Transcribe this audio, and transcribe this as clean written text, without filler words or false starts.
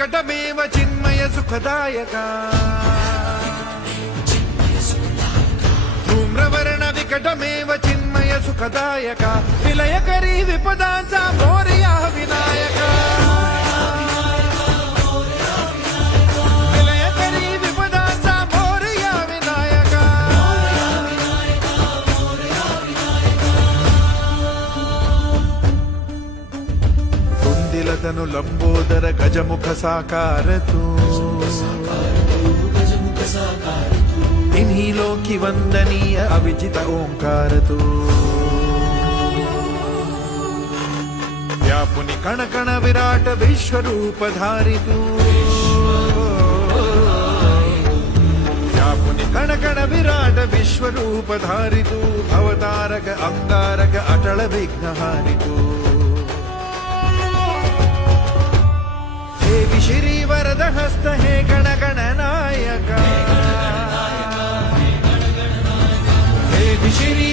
विकटमेव चिन्मय सुखदायका धूम्रवर्ण विकटमेव चिन्मय सुखदायका विलयकरी विपदांचा मोरया विनायका विलयकरी विपदांचा मोरया विनायका कुंदिलतनु लंबोदर गजमुख साकार तू इन्हीं लोकी वंदनीय अविजित ओंकार तू व्यापुनि कण कण विराट विश्वरूप धारी तू व्यापुनि कण कण विराट विश्वरूप धारी तू भवतारक अंगारक अटल विघ्नहारी तू हे श्री वरद हस्त हे गण गण नायका श्री